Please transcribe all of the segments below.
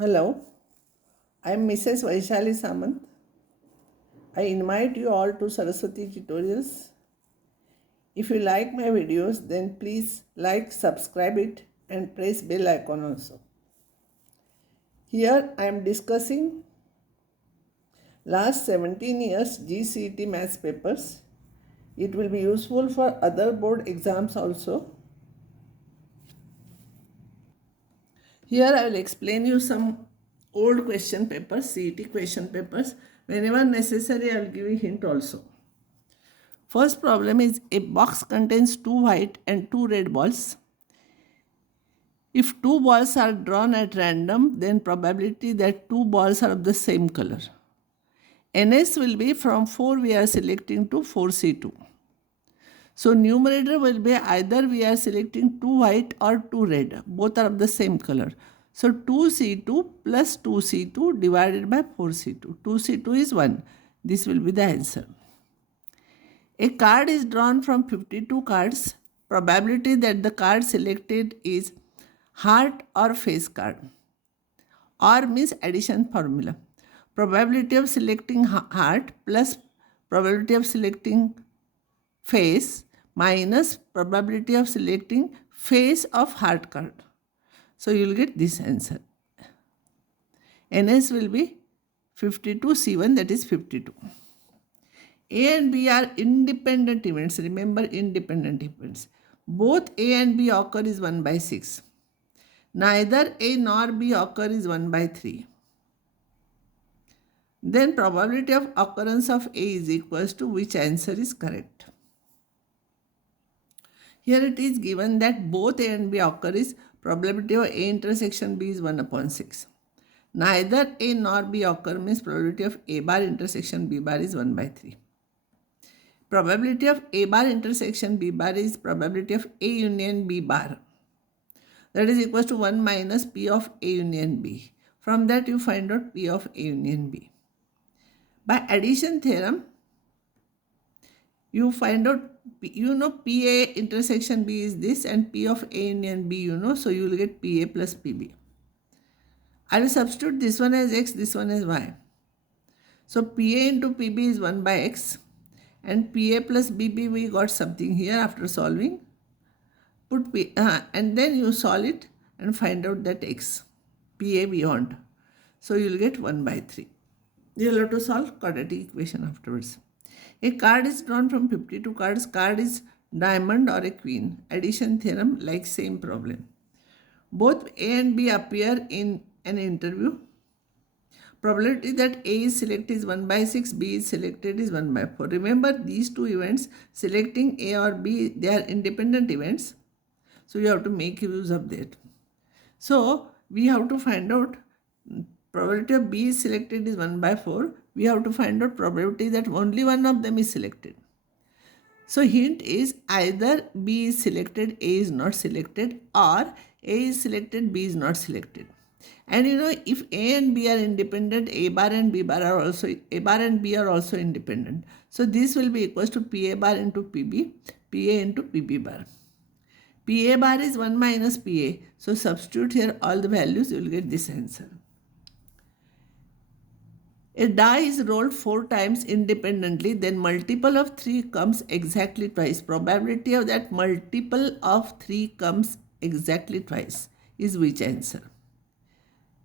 Hello, I am Mrs. Vaishali Samant. I invite you all to Saraswati Tutorials. If you like my videos, then please like, subscribe it and press bell icon also. Here I am discussing last 17 years c.E.T maths papers. It will be useful for other board exams also. Here I will explain you some old question papers, c.E.T question papers. Whenever necessary, I will give a hint also. First problem is a box contains two white and two red balls. If two balls are drawn at random, then probability that two balls are of the same color. NS will be from 4 we are selecting to 4C2. So numerator will be either we are selecting two white or two red. Both are of the same color. So 2C2 plus 2C2 divided by 4C2. 2C2 is 1. This will be the answer. A card is drawn from 52 cards. Probability that the card selected is heart or face card. Or means addition formula. Probability of selecting heart plus probability of selecting face minus probability of selecting face of heart card. So you will get this answer. NS will be 52, C1 that is 52. A and B are independent events. Remember, independent events. Both A and B occur is 1 by 6. Neither A nor B occur is 1 by 3. Then probability of occurrence of A is equals to which answer is correct. Here it is given that both A and B occur is probability of A intersection B is 1 upon 6. Neither A nor B occur means probability of A bar intersection B bar is 1 by 3. Probability of A bar intersection B bar is probability of A union B bar. That is equals to 1 minus P of A union B. From that you find out P of A union B. By addition theorem, you find out, you know PA intersection B is this and P of A union B you know, so you will get PA plus PB. I will substitute this one as X, this one as Y. So PA into PB is 1 by X. And PA plus BB we got something here after solving. Put P and then you solve it and find out that X. PA beyond. So you will get 1 by 3. You will have to solve quadratic equation afterwards. A card is drawn from 52 cards. Card is diamond or a queen. Addition theorem like same problem. Both A and B appear in an interview. Probability that A is selected is 1 by 6, B is selected is 1 by 4. Remember these two events, selecting A or B, they are independent events. So you have to make use of that. So we have to find out probability of B is selected is 1 by 4. We have to find out probability that only one of them is selected. So hint is either B is selected, A is not selected, or A is selected, B is not selected. And you know, if A and B are independent, A bar and B bar are also, A bar and B are also independent. So this will be equals to PA bar into PB, PA into PB bar. PA bar is 1 minus PA. So substitute here all the values, you will get this answer. A die is rolled 4 times independently, then multiple of 3 comes exactly twice. Probability of that multiple of 3 comes exactly twice is which answer?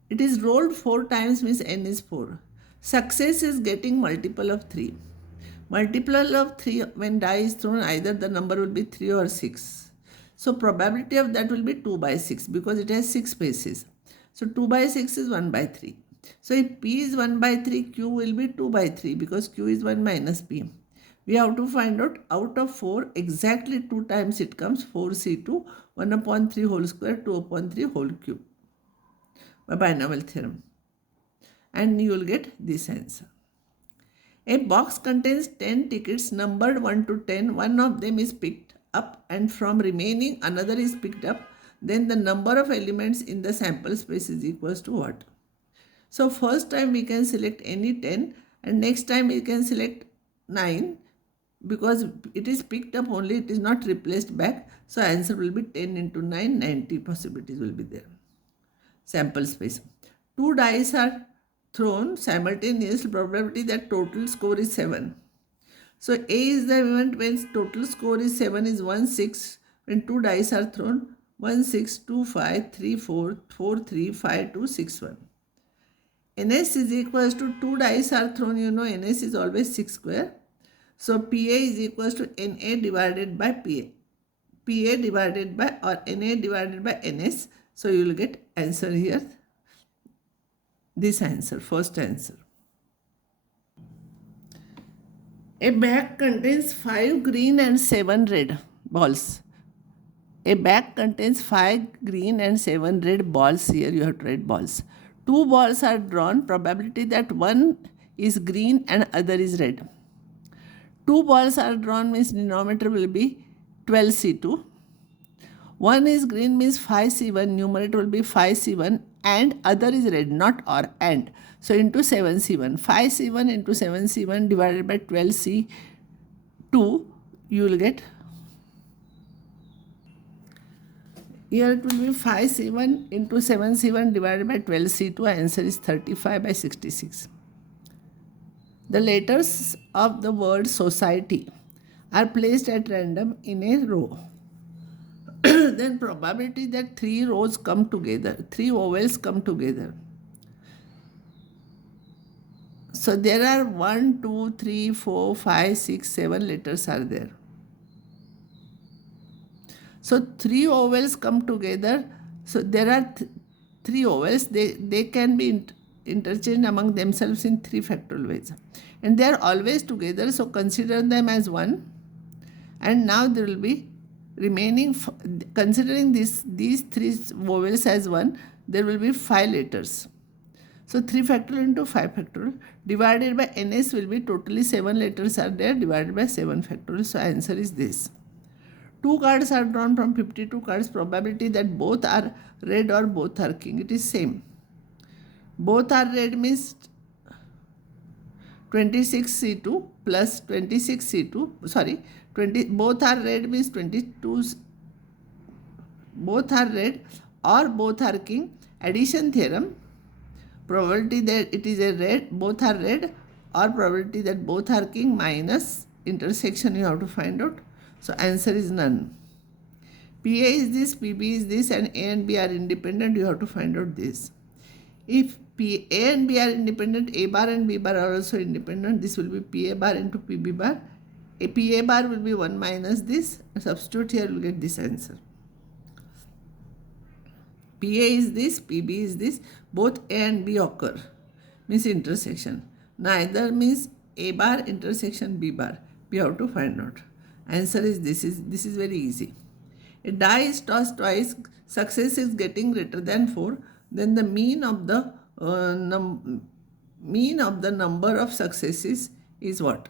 It is rolled 4 times means n is 4. Success is getting multiple of 3. Multiple of 3 when die is thrown, either the number will be 3 or 6. So probability of that will be 2 by 6 because it has 6 spaces. So 2 by 6 is 1 by 3. So if P is 1 by 3, Q will be 2 by 3 because Q is 1 minus P. We have to find out of 4, exactly 2 times it comes 4C2, 1 upon 3 whole square, 2 upon 3 whole cube. By binomial theorem. And you will get this answer. A box contains 10 tickets numbered 1 to 10. One of them is picked up and from remaining another is picked up. Then the number of elements in the sample space is equals to what? So first time we can select any 10 and next time we can select 9 because it is picked up only, it is not replaced back. So answer will be 10 into 9, 90 possibilities will be there. Sample space. Two dice are thrown simultaneously, probability that total score is 7. So A is the event when total score is 7 is 1 6 when two dice are thrown 1 6 2 5 3 4 4 3 5 2 6 1. NS is equals to two dice are thrown, NS is always 6 square. So PA is equals to NA divided by PA. PA divided by or NA divided by NS. So you will get answer here. This answer, first answer. A bag contains 5 green and 7 red balls. A bag contains 5 green and 7 red balls. Here you have red balls. Two balls are drawn. Probability that one is green and other is red. Two balls are drawn means denominator will be 12C2. One is green means 5C1. Numerator will be 5C1 and other is red, not or and. So into 7C1. 5C1 into 7C1 divided by 12C2, you will get. Here it will be 5C1 into 7C1 divided by 12C2. Answer is 35 by 66. The letters of the word society are placed at random in a row. Then probability that 3 rows come together, 3 vowels come together. So there are 1, 2, 3, 4, 5, 6, 7 letters are there. So 3 vowels come together. So there are 3 vowels. They can be interchanged among themselves in 3 factorial ways. And they are always together. So consider them as 1. And now there will be remaining, considering these 3 vowels as 1, there will be 5 letters. So 3 factorial into 5 factorial divided by NS will be totally 7 letters are there divided by 7 factorial. So answer is this. 2 cards are drawn from 52 cards. Probability that both are red or both are king. It is same. Both are red means 26C2 plus 26C2. Sorry, 20. Both are red means 22. Both are red or both are king. Addition theorem. Probability that it is a red, both are red, or probability that both are king minus intersection you have to find out. So answer is none. PA is this, PB is this, and A and B are independent. You have to find out this. If A and B are independent, A bar and B bar are also independent. This will be PA bar into PB bar. A PA bar will be 1 minus this. Substitute here, you will get this answer. PA is this, PB is this. Both A and B occur. Means intersection. Neither means A bar intersection B bar. We have to find out. Answer is this is very easy. A die is tossed twice. Success is getting greater than 4. Then the mean of the number of successes is what?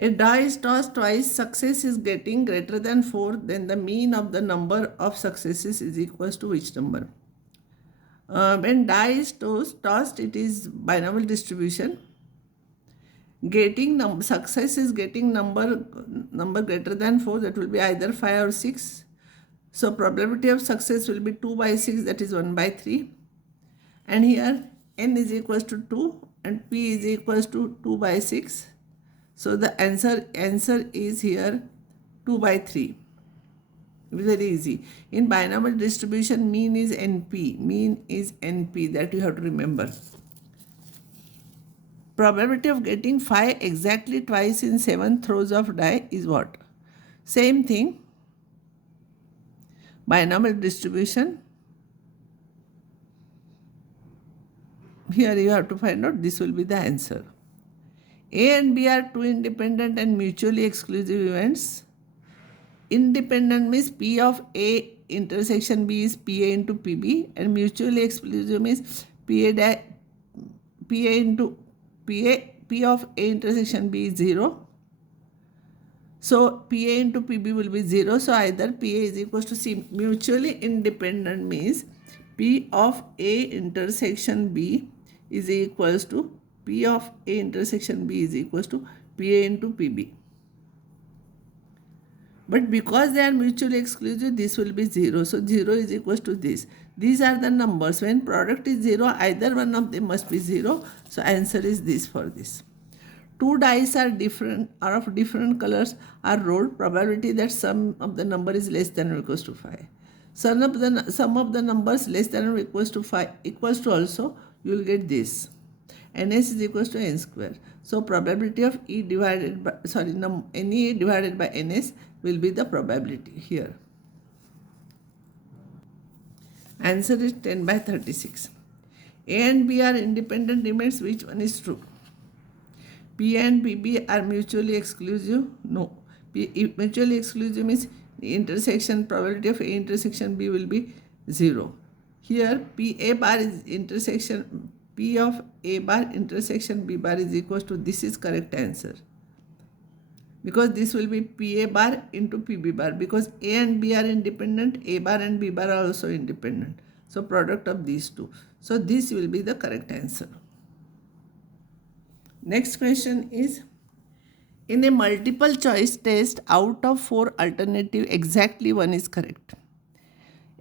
A die is tossed twice, success is getting greater than 4, then the mean of the number of successes is equals to which number? When die is tossed, it is binomial distribution. Getting success is getting number greater than 4, that will be either 5 or 6. So probability of success will be 2 by 6, that is 1 by 3. And here n is equals to 2 and p is equals to 2 by 6. So the answer is here 2 by 3. Very easy. In binomial distribution, mean is NP. Mean is NP. That you have to remember. Probability of getting 5 exactly twice in 7 throws of die is what? Same thing. Binomial distribution. Here you have to find out. This will be the answer. A and B are 2 independent and mutually exclusive events. Independent means P of A intersection B is PA into PB, and mutually exclusive means P of A intersection B is 0. So PA into PB will be 0. So either PA is equals to C. Mutually independent means P of A intersection B is equals to P of A intersection B is equals to PA into PB. But because they are mutually exclusive, this will be 0. So 0 is equals to this. These are the numbers. When product is 0, either one of them must be 0. So answer is this for this. Two dice are of different colors are rolled. Probability that sum of the number is less than or equals to 5. Sum of the numbers less than or equals to 5 equals to also, you will get this. Ns is equals to n square. So probability of E divided by, NE divided by Ns will be the probability here. Answer is 10 by 36. A and B are independent remains. Which one is true? P and PB are mutually exclusive? No. Mutually exclusive means the intersection probability of A intersection B will be 0. Here PA bar is intersection, P of A bar intersection B bar is equals to, this is correct answer. Because this will be PA bar into PB bar. Because A and B are independent, A bar and B bar are also independent. So product of these two. So this will be the correct answer. Next question is, in a multiple choice test, out of 4 alternatives, exactly one is correct.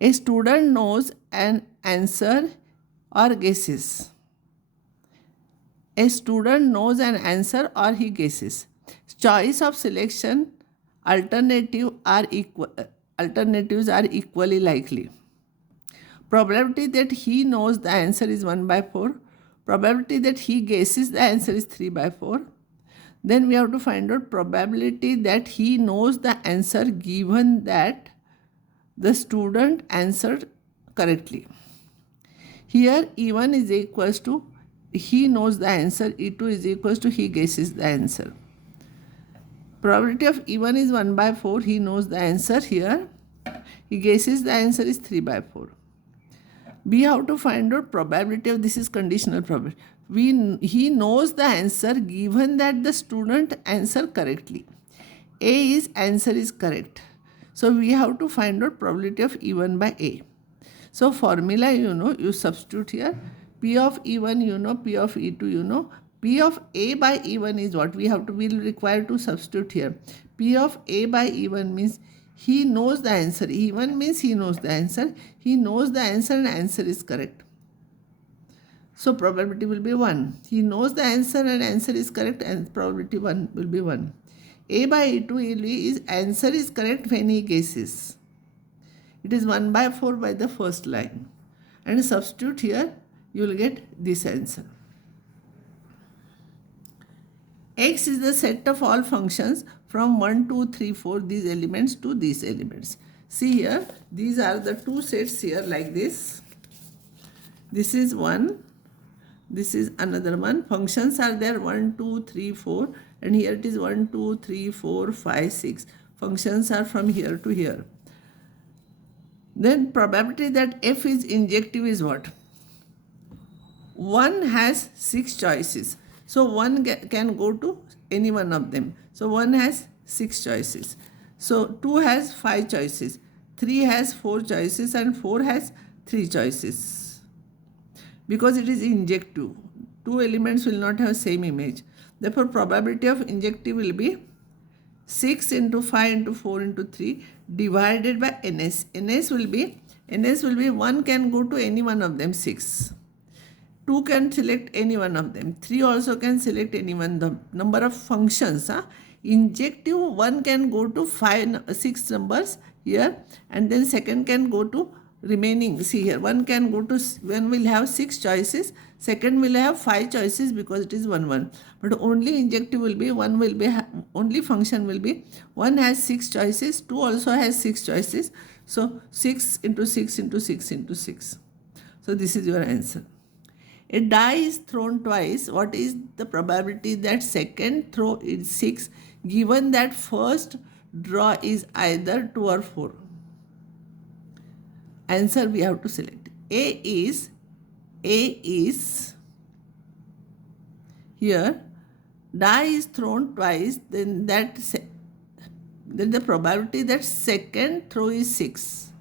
A student knows an answer or guesses. A student knows an answer or he guesses. Choice of selection alternatives are equally likely. Probability that he knows the answer is 1 by 4. Probability that he guesses the answer is 3 by 4. Then we have to find out probability that he knows the answer given that the student answered correctly. Here E1 is equals to he knows the answer, E2 is equals to he guesses the answer. Probability of E1 is 1 by 4, he knows the answer. Here he guesses the answer is 3 by 4. We have to find out probability of, this is conditional probability. He knows the answer given that the student answer correctly. A is answer is correct. So we have to find out probability of E1 by A. So formula you substitute here. P of E1 P of E2 P of A by E1 is what we will require to substitute here. P of A by E1 means he knows the answer. E1 means he knows the answer. He knows the answer and answer is correct. So probability will be 1. He knows the answer and answer is correct, and probability 1 will be 1. A by E2 is answer is correct when he guesses. It is 1 by 4 by the first line. And substitute here, you will get this answer. X is the set of all functions from 1, 2, 3, 4, these elements to these elements. See here, these are the two sets here like this. This is one, this is another one. Functions are there 1, 2, 3, 4, and here it is 1, 2, 3, 4, 5, 6. Functions are from here to here. Then probability that F is injective is what? 1 has 6 choices. So 1 can go to any one of them. So 1 has 6 choices. So 2 has 5 choices. 3 has 4 choices and 4 has 3 choices. Because it is injective. 2 elements will not have same image. Therefore probability of injective will be 6 into 5 into 4 into 3 divided by ns. Ns will be 1 can go to any one of them, 6. 2 can select any one of them. 3 also can select any one. The number of functions. Injective 1 can go to 6 numbers here, and then second can go to remaining. See here, 1 can go to, 1 will have 6 choices, second will have 5 choices because it is 1, 1. But only injective will be, only function will be, 1 has 6 choices, 2 also has 6 choices. So 6 into 6 into 6 into 6. So this is your answer. A die is thrown twice. What is the probability that second throw is 6 given that first draw is either 2 or 4? Answer we have to select. A is here, die is thrown twice, then the probability that second throw is 6.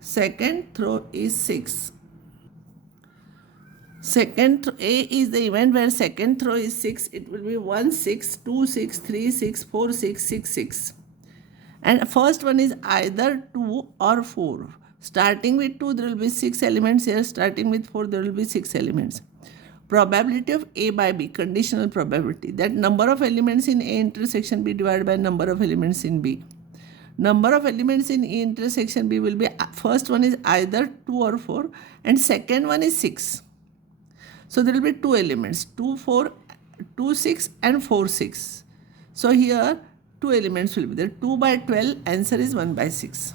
Second throw is 6. A is the event where second throw is 6. It will be 1, 6, 2, 6, 3, 6, 4, 6, 6, 6. And first one is either 2 or 4. Starting with 2, there will be 6 elements here. Starting with 4, there will be 6 elements. Probability of A by B, conditional probability. That number of elements in A intersection B divided by number of elements in B. Number of elements in A intersection B will be, first one is either 2 or 4 and second one is 6. So there will be 2 elements, 2, 4, 2, 6 and 4, 6. So here 2 elements will be there. 2 by 12, answer is 1 by 6.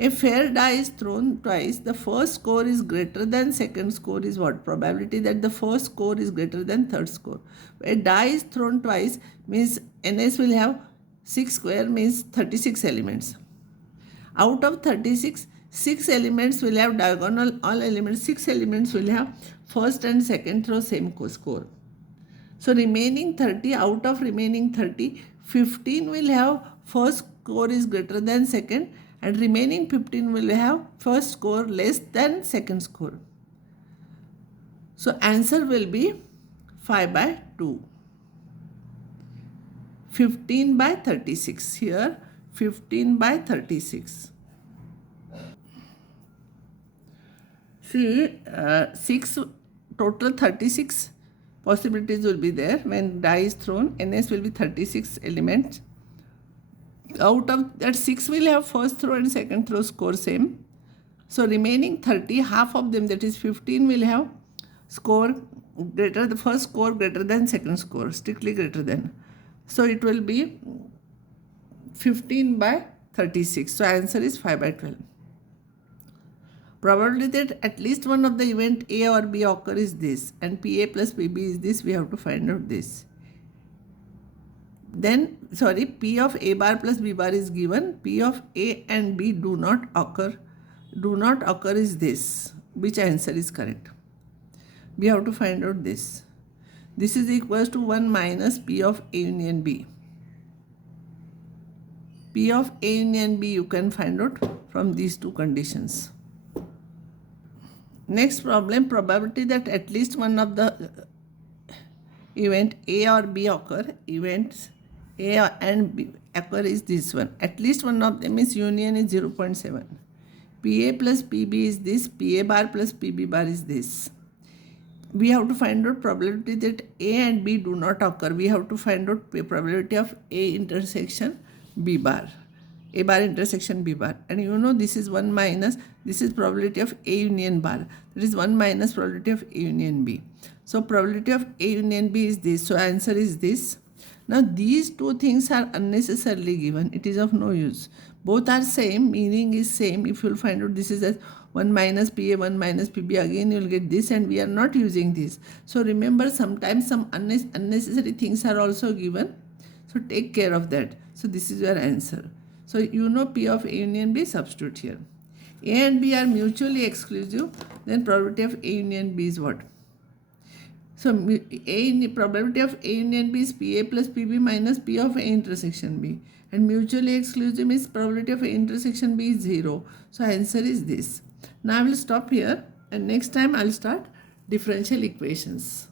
A fair die is thrown twice. The first score is greater than second score is what? Probability that the first score is greater than third score. A die is thrown twice means NS will have 6 square means 36 elements. Out of 36, 6 elements will have diagonal, all elements, 6 elements will have first and second row same score. So remaining 30, out of remaining 30, 15 will have first score is greater than second and remaining 15 will have first score less than second score. So answer will be 5 by 2. 15 by 36 here, 15 by 36. See, 6 total 36 possibilities will be there when die is thrown. NS will be 36 elements. Out of that 6 will have first row and second row score same. So remaining 30, half of them, that is 15, will have score greater, the first score greater than second score, strictly greater than. So it will be 15 by 36. So answer is 5 by 12. Probability that at least one of the event A or B occur is this, and PA plus PB is this. We have to find out this. Then, P of A bar plus B bar is given. P of A and B do not occur. Do not occur is this. Which answer is correct? We have to find out this. This is equals to 1 minus P of A union B. P of A union B you can find out from these two conditions. Next problem, probability that at least one of the event A or B occur, events A and B occur is this one. At least one of them is union is 0.7. PA plus PB is this, PA bar plus PB bar is this. We have to find out probability that A and B do not occur. We have to find out probability of A intersection B bar. A bar intersection B bar. And you know this is 1 minus, this is probability of A union bar. That is 1 minus probability of A union B. So probability of A union B is this. So answer is this. Now these two things are unnecessarily given. It is of no use. Both are same, meaning is same. If you will find out this is as 1 minus PA, 1 minus PB, again you will get this, and we are not using this. So remember, sometimes some unnecessary things are also given. So take care of that. So this is your answer. So you know P of A union B, substitute here. A and B are mutually exclusive. Then probability of A union B is what? So probability of A union B is PA plus PB minus P of A intersection B. And mutually exclusive means probability of A intersection B is 0. So answer is this. Now I will stop here, and next time I will start differential equations.